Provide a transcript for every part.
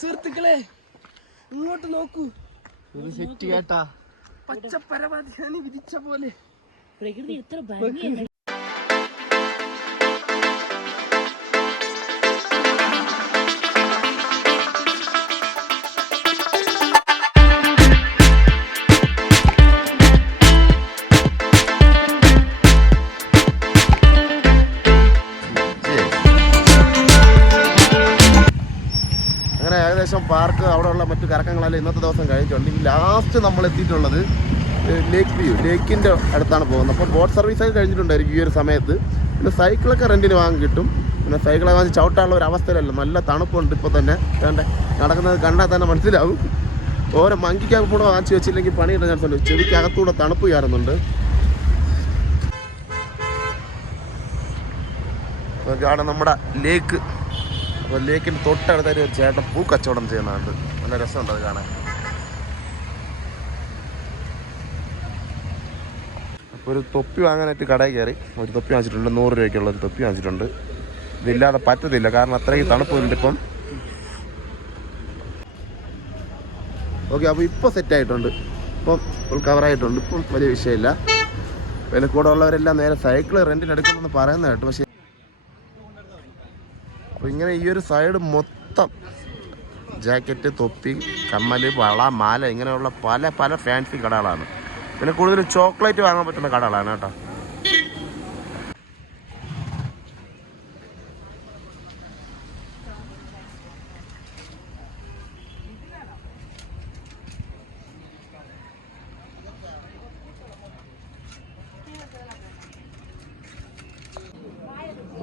സുഹൃത്തുക്കളെ ഇങ്ങോട്ട് നോക്കൂ. ഇത് സെറ്റ് കേട്ടാ. പച്ച പരവതാനി വിധിച്ച പോലെ. പ്രകൃതി എത്ര ഭംഗിയാണ് അവിടെയുള്ള മറ്റു കറക്കങ്ങളെല്ലാം ഇന്നത്തെ ദിവസം കഴിഞ്ഞിട്ടുണ്ട്. ഇനി ലാസ്റ്റ് നമ്മൾ എത്തിയിട്ടുള്ളത് ലേക്ക് വ്യൂ ലേക്കിന്റെ അടുത്താണ് പോകുന്നത്. അപ്പോൾ ബോട്ട് സർവീസ് ഒക്കെ കഴിഞ്ഞിട്ടുണ്ടായിരിക്കും ഈ ഒരു സമയത്ത്. പിന്നെ സൈക്കിളൊക്കെ റെന്റിന് വാങ്ങി കിട്ടും. പിന്നെ സൈക്കിളൊക്കെ വാങ്ങി ചവിട്ടാനുള്ള ഒരു അവസ്ഥയിലല്ല. നല്ല തണുപ്പുണ്ട് ഇപ്പോൾ തന്നെ. വേണ്ട നടക്കുന്നത് കണ്ടാൽ തന്നെ മനസ്സിലാവും. ഓരോ മങ്കിക്കൊക്കെ കൂടെ വാങ്ങിച്ച് വെച്ചില്ലെങ്കിൽ പണി ചാൻസ് ഉണ്ട്. ചെവിക്ക് അകത്തൂടെ തണുപ്പ് കയറുന്നുണ്ട്. ഇതാണ് നമ്മുടെ ലേക്ക് അപ്പോൾ ലേക്കിന് തൊട്ടടുത്തൊരു ചേട്ടൻ പൂ കച്ചവടം ചെയ്യുന്നുണ്ട്. നല്ല രസമുണ്ട് അത് കാണാൻ. അപ്പോൾ ഒരു തൊപ്പി വാങ്ങാനായിട്ട് കടയിൽ കയറി. ഒരു തൊപ്പി വാങ്ങിച്ചിട്ടുണ്ട്. നൂറ് രൂപയ്ക്കുള്ള ഒരു തൊപ്പി വാങ്ങിച്ചിട്ടുണ്ട്. ഇതില്ലാതെ പറ്റത്തില്ല. കാരണം അത്രയും തണുപ്പുണ്ട് ഇപ്പം. ഓക്കെ അപ്പോൾ ഇപ്പോൾ സെറ്റ് ആയിട്ടുണ്ട്. ഇപ്പം ഫുൾ കവറായിട്ടുണ്ട് ഇപ്പം വലിയ വിഷയമില്ല. പിന്നെ കൂടെ ഉള്ളവരെല്ലാം നേരെ സൈക്കിൾ റെന്റിന് എടുക്കണമെന്ന് പറയുന്നത് പക്ഷേ അപ്പോൾ ഇങ്ങനെ ഈ ഒരു സൈഡ് മൊത്തം ജാക്കറ്റ് തൊപ്പി കമ്മൽ വള മാല ഇങ്ങനെയുള്ള പല പല ഫാൻസി കടകളാണ്. പിന്നെ കൂടുതലും ചോക്ലേറ്റ് വാങ്ങാൻ പറ്റുന്ന കടകളാണ് കേട്ടോ.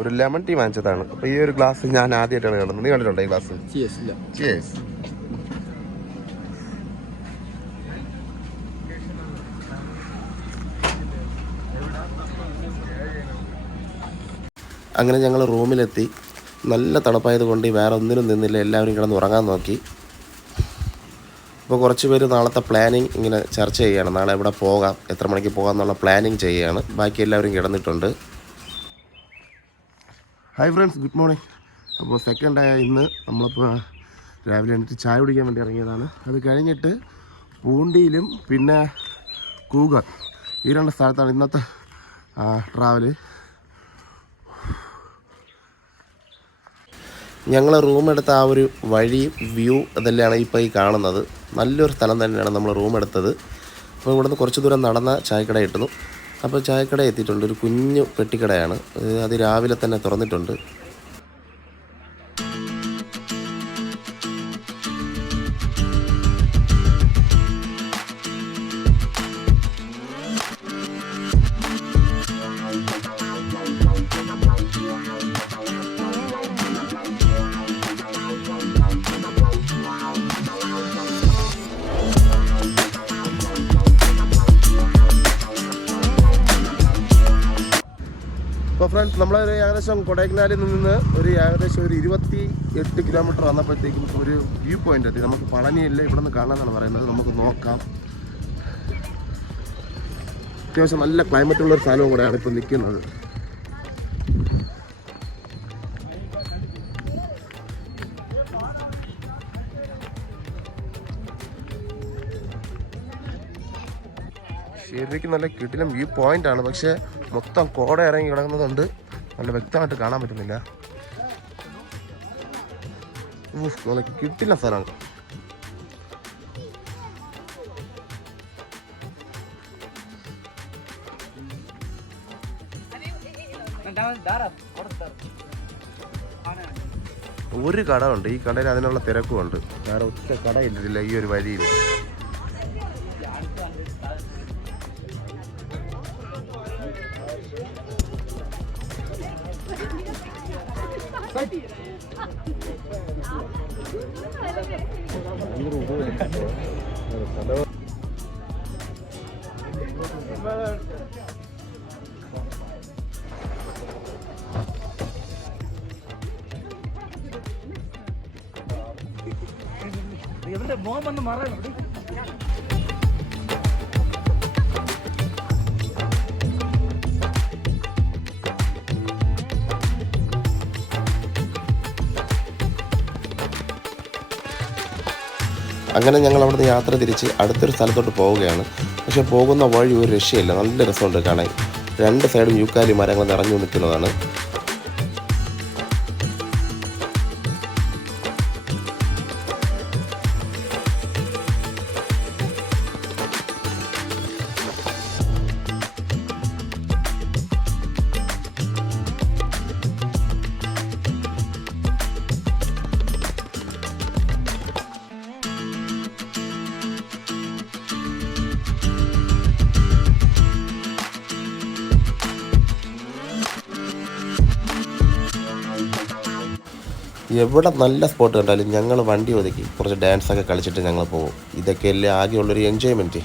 ഒരു ലെമൺ ടീ വാങ്ങിച്ചതാണ്. അപ്പൊ ഈ ഒരു ഗ്ലാസ് ഞാൻ ആദ്യമായിട്ടാണ് കാണുന്നത്. നീ കണ്ടിട്ടുണ്ടോ ഈ ഗ്ലാസ്. അങ്ങനെ ഞങ്ങൾ റൂമിലെത്തി. നല്ല തണുപ്പായത് കൊണ്ട് വേറെ ഒന്നിനും നിന്നില്ല. എല്ലാവരും കിടന്ന് ഉറങ്ങാൻ നോക്കി. അപ്പോൾ കുറച്ച് പേര് നാളത്തെ പ്ലാനിങ് ഇങ്ങനെ ചർച്ച ചെയ്യുകയാണ് നാളെ എവിടെ പോകാം എത്ര മണിക്ക് പോകാം എന്നുള്ള പ്ലാനിങ് ചെയ്യുകയാണ്. ബാക്കി എല്ലാവരും കിടന്നിട്ടുണ്ട്. ഹായ് ഫ്രണ്ട്സ് ഗുഡ് മോർണിംഗ് അപ്പോൾ സെക്കൻഡ് ആയ ഇന്ന് നമ്മളിപ്പോൾ രാവിലെ എണീറ്റ് ചായ കുടിക്കാൻ വേണ്ടി ഇറങ്ങിയതാണ്. അത് കഴിഞ്ഞിട്ട് പൂണ്ടിയിലും പിന്നെ കൂഗർ ഈ രണ്ട് സ്ഥലത്താണ് ഇന്നത്തെ ട്രാവൽ ഞങ്ങൾ റൂമെടുത്ത ആ ഒരു വഴി വ്യൂ അതെല്ലാം ഇപ്പോൾ ഈ കാണുന്നത്. നല്ലൊരു സ്ഥലം തന്നെയാണ് നമ്മൾ റൂം എടുത്തത്. അപ്പോൾ ഇവിടുന്ന് കുറച്ച് ദൂരം നടന്ന ചായക്കട ഇട്ടുന്നു അപ്പോൾ ചായക്കട എത്തിയിട്ടുണ്ട്. ഒരു കുഞ്ഞു പെട്ടിക്കടയാണ്. അത് രാവിലെ തന്നെ തുറന്നിട്ടുണ്ട്. നമ്മളൊരു ഏകദേശം കൊടൈക്കനാലിൽ നിന്ന് ഒരു ഏകദേശം ഒരു ഇരുപത്തി എട്ട് കിലോമീറ്റർ വന്നപ്പോഴത്തേക്കും ഒരു വ്യൂ പോയിന്റ് എത്തി. നമുക്ക് പളനിയില്ല ഇവിടെ നിന്ന് കാണാമെന്നാണ് പറയുന്നത്. നമുക്ക് നോക്കാം. അത്യാവശ്യം നല്ല ക്ലൈമറ്റ് ഉള്ള ഒരു സ്ഥലവും കൂടെയാണ് ഇപ്പോൾ നിൽക്കുന്നത്. ശരിക്കും നല്ല കിട്ടിലും വ്യൂ പോയിന്റ് ആണ്. പക്ഷെ മൊത്തം കോട ഇറങ്ങി കിടക്കുന്നതുകൊണ്ട് നല്ല വ്യക്തമായിട്ട് കാണാൻ പറ്റുന്നില്ല. കിട്ടില്ല സ്ഥലമാണ് ഒരു കട ഉണ്ട്. ഈ കടയിൽ അതിനുള്ള തിരക്കും ഉണ്ട് വേറെ ഒറ്റ കടയില്ല ഈ ഒരു വരിയിൽ ഇവന്റെ മോൻ വന്ന് മറയണം അങ്ങനെ ഞങ്ങൾ അവിടുന്ന് യാത്ര തിരിച്ച് അടുത്തൊരു സ്ഥലത്തോട്ട് പോവുകയാണ്. പക്ഷെ പോകുന്ന വഴി ഒരു രക്ഷയില്ല. നല്ല രസമുണ്ട് കാണാൻ. രണ്ട് സൈഡും യൂക്കാലി മരങ്ങൾ നിറഞ്ഞു നിൽക്കുന്നതാണ്. എവിടെ നല്ല സ്പോട്ട് കണ്ടാലും ഞങ്ങൾ വണ്ടി ഒതുക്കി കുറച്ച് ഡാൻസ് ഒക്കെ കളിച്ചിട്ട് ഞങ്ങൾ പോകും ഇതൊക്കെ അല്ലേ ആകെയുള്ളൊരു എൻജോയ്മെന്റ്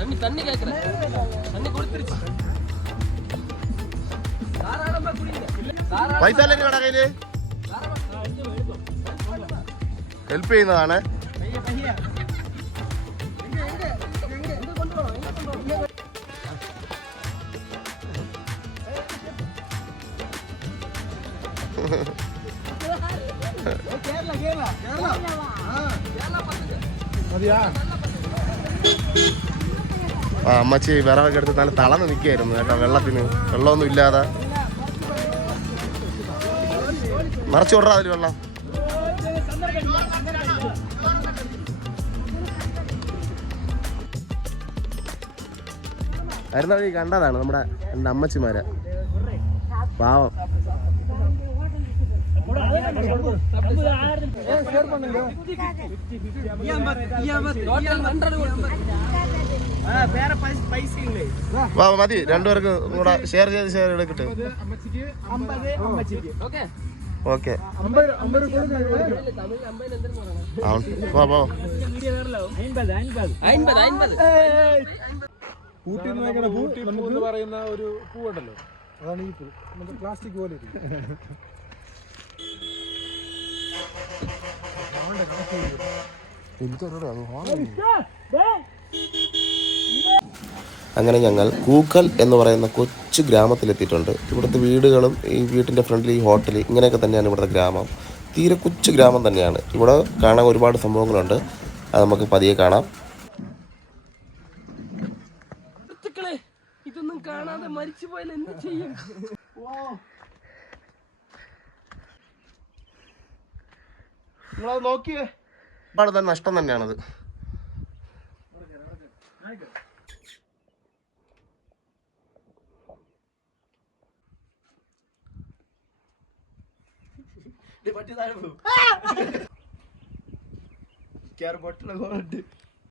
தண்ணி தண்ணி கேக்குறேன் தண்ணி கொடுத்துருச்சு தாராளமா குடிங்க தாராளமா പൈസ അല്ലേ നിങ്ങളുടെ കയ്യില് ഹെൽപ്പ് ചെയ്യുന്നതാണ് கேரளா അമ്മച്ചി വിറകൊക്കെ എടുത്ത് നല്ല തളന്ന് നിൽക്കുകയായിരുന്നു. കേട്ടോ വെള്ളത്തിന്. വെള്ളമൊന്നും ഇല്ലാതെ. നിറച്ചു വിടറാ അതിൽ വെള്ളം. വരുന്ന വഴി കണ്ടതാണ് നമ്മുടെ എന്റെ അമ്മച്ചിമാരെ. പാവം. വാ മതി. രണ്ടുപേർക്ക് കൂടെ ഷെയർ ചെയ്ത് ഷെയർ എടുക്കട്ടെ. ഓക്കെ ഊട്ടി എന്ന് പറയുന്ന ഒരു പൂവുണ്ടല്ലോ. അതാണ് ഈ പൂ. പ്ലാസ്റ്റിക് പോലെ അങ്ങനെ ഞങ്ങൾ കൂക്കൽ എന്ന് പറയുന്ന കൊച്ചു ഗ്രാമത്തിലെത്തിയിട്ടുണ്ട്. ഇവിടുത്തെ വീടുകളും ഈ വീട്ടിന്റെ ഫ്രണ്ടിൽ ഈ ഹോട്ടൽ ഇങ്ങനെയൊക്കെ തന്നെയാണ് ഇവിടുത്തെ ഗ്രാമം. തീരെ കൊച്ചു ഗ്രാമം തന്നെയാണ്. ഇവിടെ കാണാൻ ഒരുപാട് സംഭവങ്ങളുണ്ട്. അത് നമുക്ക് പതിയെ കാണാം. ഇതൊന്നും കാണാതെ മരിച്ചു പോയാൽ എന്ത് ചെയ്യും? നിങ്ങളത് നോക്കിയേ. ഒരുപാട് തന്നെ നഷ്ടം തന്നെയാണത്. പറ്റി താഴെ പോകും ബൊട്ടിലെ